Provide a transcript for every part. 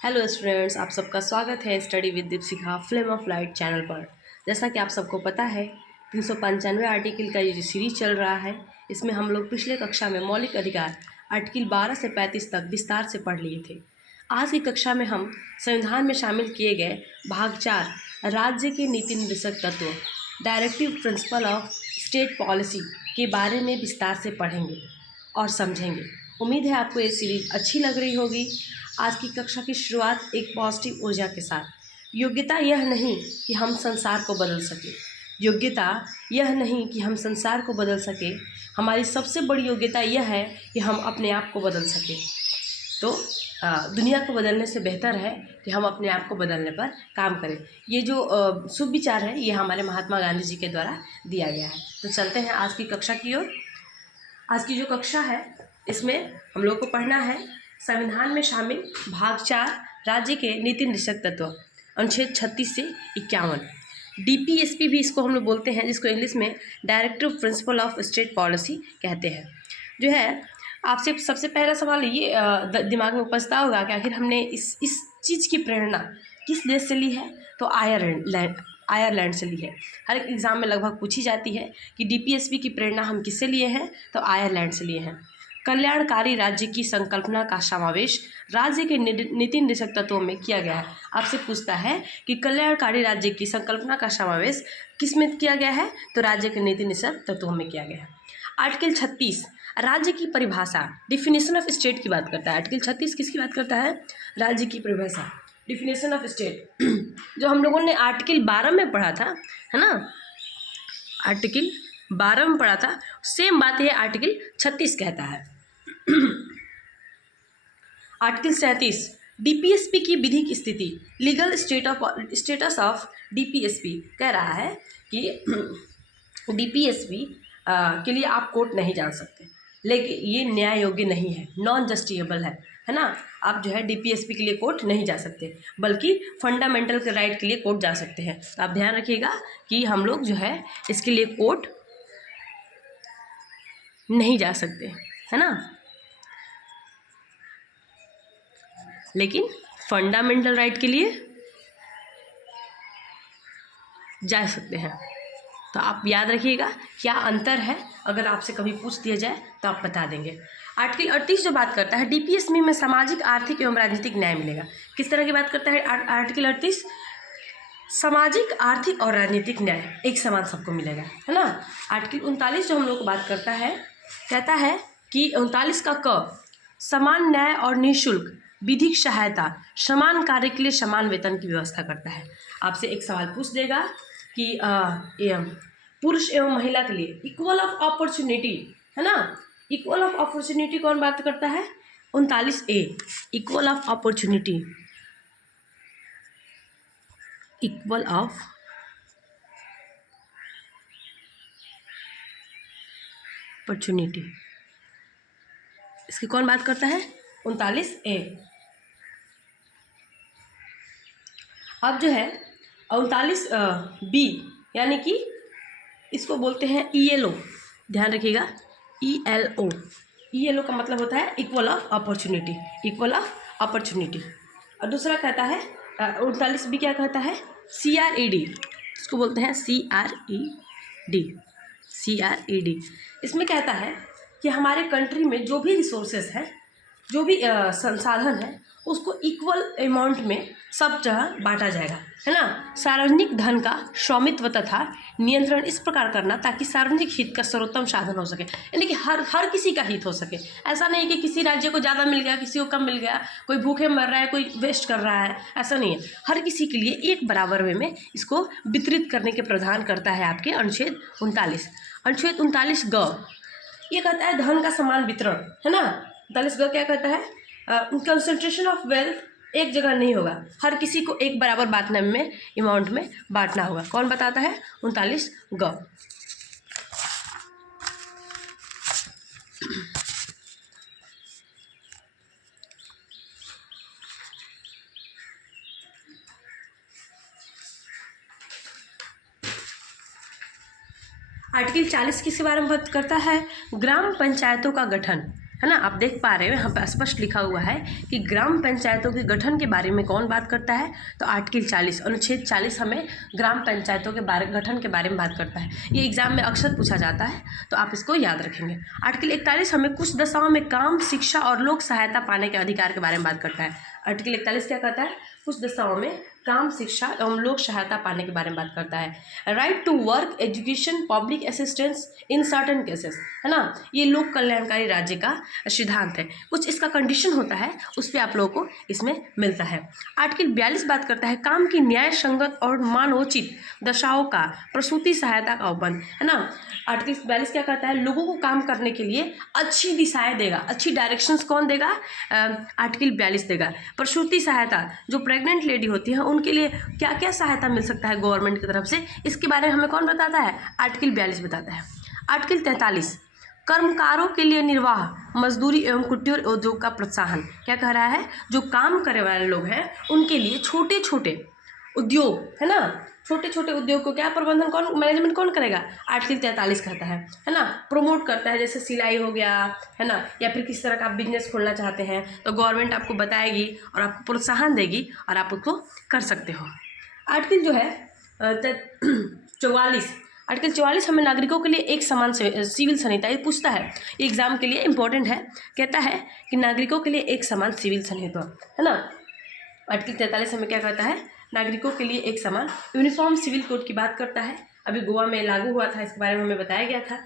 Hello students, आप सबका स्वागत है study with Deepshikha flame of light channel पर। जैसा कि आप सबको पता है 395 आर्टिकल का ये जो सीरीज चल रहा है, इसमें हम लोग पिछले कक्षा में मौलिक अधिकार आर्टिकल 12 से 35 तक विस्तार से पढ़ लिए थे। आज की कक्षा में हम संविधान में शामिल किए गए भाग 4 राज्य के नीति निर्देशक तत्व directive principle of state policy के बारे में विस्तार से पढ़ेंगे और समझेंगे। उम्मीद है आपको ये सीरीज अच्छी लग रही होगी। आज की कक्षा की शुरुआत एक पॉजिटिव ऊर्जा के साथ। योग्यता यह नहीं कि हम संसार को बदल सके, योग्यता यह नहीं कि हम संसार को बदल सके, हमारी सबसे बड़ी योग्यता यह है कि हम अपने आप को बदल सके। तो दुनिया को बदलने से बेहतर है कि हम अपने आप को बदलने पर काम करें। ये जो शुभ विचार है, ये हमारे महात्मा गांधी जी के द्वारा दिया गया है। तो चलते हैं आज की कक्षा की ओर। आज की जो कक्षा है, इसमें हम लोग को पढ़ना है संविधान में शामिल भाग 4 राज्य के नीति निर्देशक तत्व अनुच्छेद 36 से 51। डीपीएसपी भी इसको हम लोग बोलते हैं, जिसको इंग्लिश में directive principle of state policy कहते हैं। जो है, आपसे सबसे पहला सवाल ये दिमाग में उपजता होगा कि आखिर हमने इस चीज़ की प्रेरणा किस देश से ली है? तो आयरलैंड से ली है। हर एक एग्ज़ाम में लगभग पूछी जाती है कि डीपीएसपी की प्रेरणा हम किससे लिए हैं? तो आयरलैंड से लिए हैं। कल्याणकारी राज्य की संकल्पना का समावेश राज्य के नीति निर्देशक तत्वों में किया गया है। आपसे पूछता है कि कल्याणकारी राज्य की संकल्पना का समावेश किस में किया गया है? तो राज्य के नीति निर्देशक तत्वों में किया गया है। आर्टिकल 36 राज्य की परिभाषा, डिफिनेशन ऑफ स्टेट की बात करता है। आर्टिकल 36 किसकी बात करता है? राज्य की परिभाषा, डिफिनेशन ऑफ स्टेट। जो हम लोगों ने आर्टिकल 12 में पढ़ा था, है ना, आर्टिकल 12 में पढ़ा था, सेम बात ये आर्टिकल 36 कहता है। आर्टिकल 37 डीपीएसपी की विधिक स्थिति, लीगल स्टेटस ऑफ डीपीएसपी कह रहा है कि डीपीएसपी के लिए आप कोर्ट नहीं जा सकते, लेकिन ये न्याय योग्य नहीं है, नॉन जस्टिसेबल है ना। आप जो है डीपीएसपी के लिए कोर्ट नहीं जा सकते, बल्कि फंडामेंटल के राइट के लिए कोर्ट जा सकते हैं। तो आप ध्यान रखिएगा कि हम लोग जो है इसके लिए कोर्ट नहीं जा सकते, है ना, लेकिन फंडामेंटल राइट के लिए जा सकते हैं। तो आप याद रखिएगा क्या अंतर है, अगर आपसे कभी पूछ दिया जाए तो आप बता देंगे। आर्टिकल 38 जो बात करता है डीपीएसपी में सामाजिक, आर्थिक एवं राजनीतिक न्याय मिलेगा। किस तरह की बात करता है आर्टिकल 38? सामाजिक, आर्थिक और राजनीतिक न्याय एक समान सबको मिलेगा, है ना। आर्टिकल 39 जो हम लोग को बात करता है, कहता है कि 39 का क समान न्याय और निःशुल्क विधिक सहायता, समान कार्य के लिए समान वेतन की व्यवस्था करता है। आपसे एक सवाल पूछ देगा कि पुरुष एवं महिला के लिए इक्वल ऑफ अपॉर्चुनिटी, है ना, इक्वल ऑफ अपॉर्चुनिटी कौन बात करता है? 39A, equal of opportunity, equal of opportunity, इसकी कौन बात करता है? 39A। अब जो है 39B, यानी कि इसको बोलते हैं ELO। ध्यान रखिएगा, ELO का मतलब होता है equal of opportunity, equal of opportunity. और दूसरा कहता है 39B क्या कहता है? CRED, इसको बोलते हैं CRED। इसमें कहता है कि हमारे कंट्री में जो भी रिसोर्सेज है, जो भी संसाधन है, उसको इक्वल अमाउंट में सब जगह बांटा जाएगा, है ना। सार्वजनिक धन का स्वामित्व तथा नियंत्रण इस प्रकार करना ताकि सार्वजनिक हित का सर्वोत्तम साधन हो सके, यानी कि हर किसी का हित हो सके। ऐसा नहीं कि किसी राज्य को ज़्यादा मिल गया, किसी को कम मिल गया, कोई भूखे मर रहा है, कोई वेस्ट कर रहा है, ऐसा नहीं है। हर किसी के लिए एक बराबर वे में इसको वितरित करने के प्रावधान करता है आपके अनुच्छेद 39। अनुच्छेद 39G ये कहता है धन का समान वितरण, है ना। 39G क्या कहता है? कंसंट्रेशन ऑफ वेल्थ एक जगह नहीं होगा, हर किसी को एक बराबर बांटने में, अमाउंट में बांटना होगा। कौन बताता है? 39G। आर्टिकल 40 किसके बारे में बात करता है? ग्राम पंचायतों का गठन, है ना। आप देख पा रहे हो यहाँ पर स्पष्ट लिखा हुआ है कि ग्राम पंचायतों के गठन के बारे में कौन बात करता है, तो आर्टिकल 40 अनुच्छेद 40 हमें ग्राम पंचायतों के गठन के बारे में बात करता है। ये एग्जाम में अक्सर पूछा जाता है, तो आप इसको याद रखेंगे। आर्टिकल 41 हमें कुछ दशाओं में काम, शिक्षा और लोक सहायता पाने के अधिकार के बारे में बात करता है। आर्टिकल 41 क्या कहता है, कुछ दशाओं में काम, शिक्षा एवं लोक सहायता पाने के बारे में बात करता है। Right to work, education, public assistance in certain cases, है ना। ये लोक कल्याणकारी राज्य का सिद्धांत है। कुछ इसका कंडीशन होता है, उस पर आप लोगों को इसमें मिलता है। आर्टिकल 42 बात करता है काम की न्याय संगत और मानवोचित दशाओं का, प्रसूति सहायता का उपबंध, है ना। आर्टिकल 42 क्या कहता है, लोगों को काम करने के लिए अच्छी दिशाएं देगा, अच्छी डायरेक्शंस कौन देगा, आर्टिकल 42 देगा। प्रसूति सहायता, जो प्रेग्नेंट लेडी होती है उनके लिए क्या क्या सहायता मिल सकता है गवर्नमेंट की तरफ से, इसके बारे में हमें कौन बताता है, आर्टिकल 42 बताता है। आर्टिकल 43 कर्मकारों के लिए निर्वाह, मजदूरी एवं कुटीर उद्योग का प्रोत्साहन, क्या कह रहा है, जो काम करने वाले लोग हैं उनके लिए छोटे छोटे उद्योग, है ना, छोटे छोटे उद्योग को क्या प्रबंधन कौन, मैनेजमेंट कौन करेगा, आर्टिकल 43 कहता है ना। प्रमोट करता है, जैसे सिलाई हो गया, है ना, या फिर किस तरह का आप बिजनेस खोलना चाहते हैं तो गवर्नमेंट आपको बताएगी और आपको प्रोत्साहन देगी और आप उसको कर सकते हो। आर्टिकल जो है 44, आर्टिकल 44 हमें नागरिकों के लिए एक समान सिविल संहिता, ये पूछता है, ये एग्जाम के लिए इंपॉर्टेंट है, कहता है कि नागरिकों के लिए एक समान सिविल संहिता, है ना। आर्टिकल 43 हमें क्या कहता है, नागरिकों के लिए एक समान यूनिफॉर्म सिविल कोड की बात करता है, अभी गोवा में लागू हुआ था, इसके बारे में हमें बताया गया था।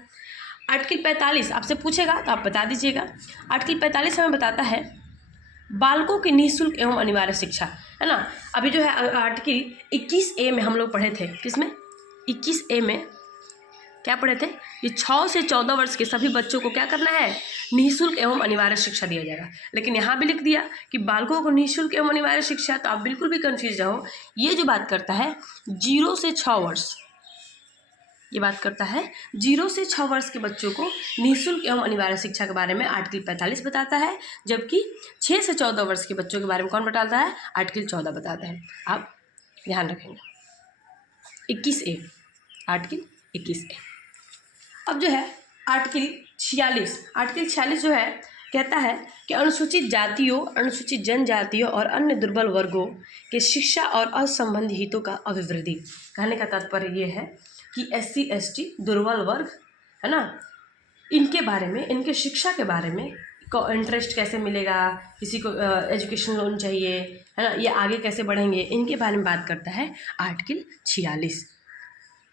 आर्टिकल 45 आपसे पूछेगा तो आप बता दीजिएगा। आर्टिकल 45 हमें बताता है बालकों की निःशुल्क एवं अनिवार्य शिक्षा, है ना। अभी जो है आर्टिकल 21A में हम लोग पढ़े थे, किसमें, 21A में क्या पढ़े थे, ये 6 से 14 वर्ष के सभी बच्चों को क्या करना है, निःशुल्क एवं अनिवार्य शिक्षा दिया जाएगा। लेकिन यहाँ भी लिख दिया कि बालकों को निःशुल्क एवं अनिवार्य शिक्षा, तो आप बिल्कुल भी कंफ्यूज हो। ये जो बात करता है 0 से 6 वर्ष, ये बात करता है 0 से 6 वर्ष के बच्चों को निःशुल्क एवं अनिवार्य शिक्षा के बारे में आर्टिकल 45 बताता है, जबकि 6 से 14 वर्ष के बच्चों के बारे में कौन बताता है, आर्टिकल 14 बताता है। आप ध्यान रखेंगे। 21A, article 21A। अब जो है आर्टिकल 46, आर्टिकल 46 जो है कहता है कि अनुसूचित जातियों, अनुसूचित जनजातियों और अन्य दुर्बल वर्गों के शिक्षा और असंबंधी हितों का अभिवृद्धि। कहने का तात्पर्य ये है कि SC ST दुर्बल वर्ग, है ना, इनके बारे में, इनके शिक्षा के बारे में इंटरेस्ट कैसे मिलेगा, किसी को एजुकेशन लोन चाहिए, है ना, ये आगे कैसे बढ़ेंगे, इनके बारे में बात करता है आर्टिकल 46।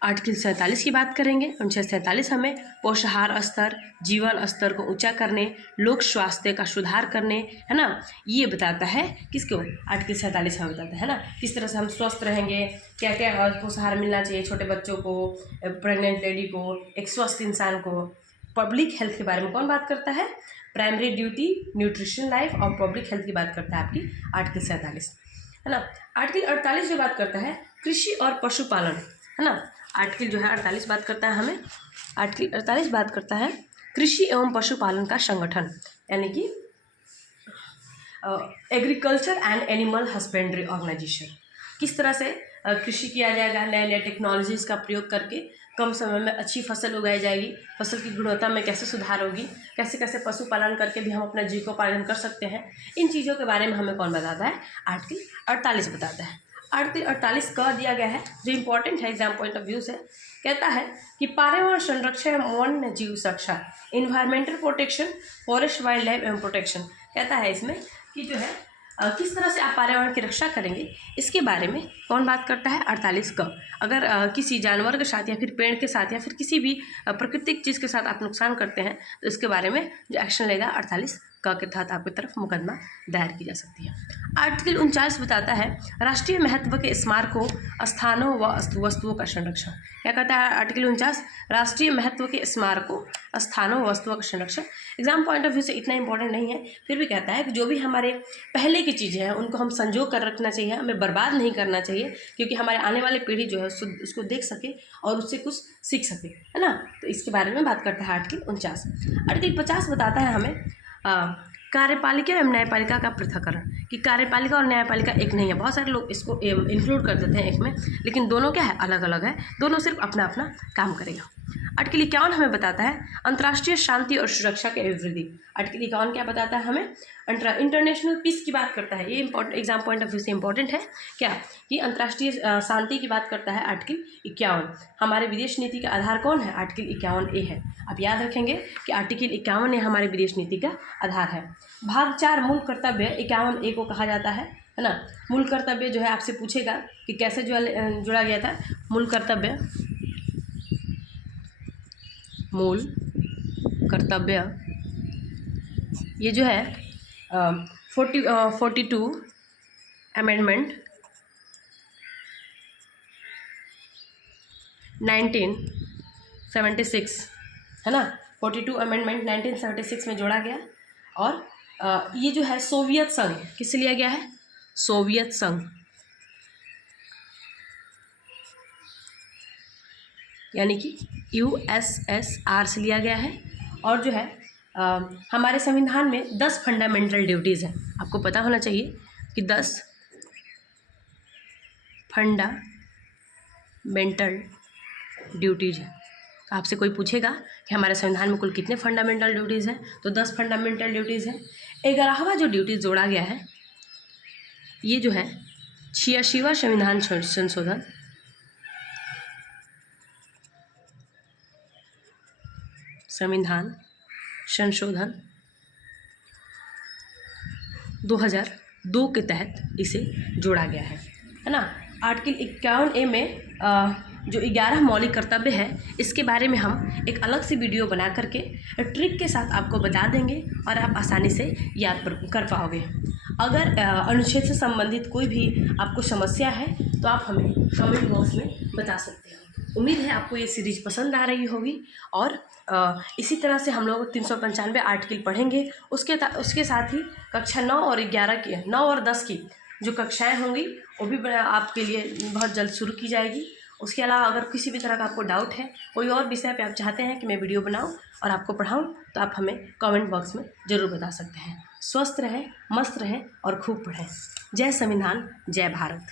आर्टिकल 47 की बात करेंगे। अनुच्छेद 47 हमें पोषाहार स्तर, जीवन स्तर को ऊंचा करने, लोक स्वास्थ्य का सुधार करने, है ना, ये बताता है। किसको, आर्टिकल 47 हमें बताता है ना, किस तरह से हम स्वस्थ रहेंगे, क्या क्या पोषाहार मिलना चाहिए छोटे बच्चों को, प्रेग्नेंट लेडी को, एक स्वस्थ इंसान को। पब्लिक हेल्थ के बारे में कौन बात करता है, प्राइमरी ड्यूटी, न्यूट्रिशन लाइफ और पब्लिक हेल्थ की बात करता है आपकी आर्टिकल 47, है ना। आर्टिकल 48 जो बात करता है कृषि और पशुपालन, है ना। आर्टिकल जो है 48 बात करता है हमें, आर्टिकल 48 बात करता है कृषि एवं पशुपालन का संगठन, यानी कि agriculture and animal husbandry organisation. किस तरह से कृषि किया जाएगा, नए नए टेक्नोलॉजीज़ का प्रयोग करके कम समय में अच्छी फसल उगाई जाएगी, फसल की गुणवत्ता में कैसे सुधार होगी, कैसे कैसे पशुपालन करके भी हम अपना जीविकोपार्जन कर सकते हैं, इन चीज़ों के बारे में हमें कौन बताता है, आर्टिकल 48 बताता है। आर्टिकल 48 कह दिया गया है, जो इम्पोर्टेंट है एग्जाम पॉइंट ऑफ व्यू से, कहता है कि पर्यावरण संरक्षण, वन्य जीव सुरक्षा, environmental protection, forest wild life एवं प्रोटेक्शन। कहता है इसमें कि जो है किस तरह से आप पर्यावरण की रक्षा करेंगे, इसके बारे में कौन बात करता है, 48 क। अगर किसी जानवर के साथ या फिर पेड़ के साथ या फिर किसी भी प्राकृतिक चीज़ के साथ आप नुकसान करते हैं तो इसके बारे में जो एक्शन लेगा 48 क के तहत आपकी तरफ मुकदमा दायर की जा सकती है। आर्टिकल 49 बताता है राष्ट्रीय महत्व के स्मारकों, स्थानों व वस्तुओं का संरक्षण। क्या कहता है आर्टिकल 49, राष्ट्रीय महत्व के स्मारकों, स्थानों व वस्तुओं का संरक्षण। एग्जाम पॉइंट ऑफ व्यू से इतना इंपॉर्टेंट नहीं है, फिर भी कहता है कि जो भी हमारे पहले की चीज़ें हैं उनको हम संजो कर रखना चाहिए, हमें बर्बाद नहीं करना चाहिए, क्योंकि हमारे आने वाली पीढ़ी जो है उसको देख सके और उससे कुछ सीख सके, है ना। तो इसके बारे में बात करता है आर्टिकल 49। आर्टिकल 50 बताता है हमें कार्यपालिका एवं न्यायपालिका का पृथक्करण, कि कार्यपालिका और न्यायपालिका एक नहीं है। बहुत सारे लोग इसको इंक्लूड कर देते हैं एक में, लेकिन दोनों क्या है, अलग अलग है, दोनों सिर्फ अपना अपना काम करेगा। आर्टिकल 51 हमें बताता है अंतर्राष्ट्रीय शांति और सुरक्षा के वृद्धि। आर्टिकल 51 क्या बताता है हमें? इंटरनेशनल पीस की बात करता है। ये एग्जाम पॉइंट ऑफ व्यू से इंपॉर्टेंट है क्या कि अंतर्राष्ट्रीय शांति की बात करता है आर्टिकल 51। हमारे विदेश नीति का आधार कौन है? आर्टिकल 51A है। आप याद रखेंगे कि आर्टिकल 51 हमारे विदेश नीति का आधार है। भाग 4 मूल कर्तव्य 51A को कहा जाता है ना। मूल कर्तव्य जो है आपसे पूछेगा कि कैसे जुड़ा गया था। मूल कर्तव्य ये जो है 42 अमेंडमेंट 1976 है ना। 42 अमेंडमेंट 1976 में जोड़ा गया। और ये जो है सोवियत संघ किससे लिया गया है? सोवियत संघ यानी कि USSR से लिया गया है। और जो है हमारे संविधान में 10 फंडामेंटल ड्यूटीज़ हैं। आपको पता होना चाहिए कि 10 फंडामेंटल ड्यूटीज़ हैं। तो आपसे कोई पूछेगा कि हमारे संविधान में कुल कितने फंडामेंटल ड्यूटीज़ हैं, तो 10 फंडामेंटल ड्यूटीज़ हैं। 11वां जो ड्यूटीज़ जोड़ा गया है ये जो है 86वां संविधान संशोधन 2002 के तहत इसे जोड़ा गया है ना। आर्टिकल 51A में जो 11 मौलिक कर्तव्य है इसके बारे में हम एक अलग से वीडियो बना करके ट्रिक के साथ आपको बता देंगे और आप आसानी से याद कर पाओगे। अगर अनुच्छेद से संबंधित कोई भी आपको समस्या है तो आप हमें कमेंट बॉक्स में बता सकते हैं। उम्मीद है आपको ये सीरीज पसंद आ रही होगी और इसी तरह से हम लोग 395 आर्टिकल पढ़ेंगे। उसके साथ ही कक्षा 9 और 11 की 9 और 10 की जो कक्षाएं होंगी वो भी आपके लिए बहुत जल्द शुरू की जाएगी। उसके अलावा अगर किसी भी तरह का आपको डाउट है, कोई और विषय पे आप चाहते हैं कि मैं वीडियो बनाऊं और आपको पढ़ाऊं, तो आप हमें कमेंट बॉक्स में ज़रूर बता सकते हैं। स्वस्थ रहें, मस्त रहें और खूब पढ़ें। जय संविधान, जय भारत।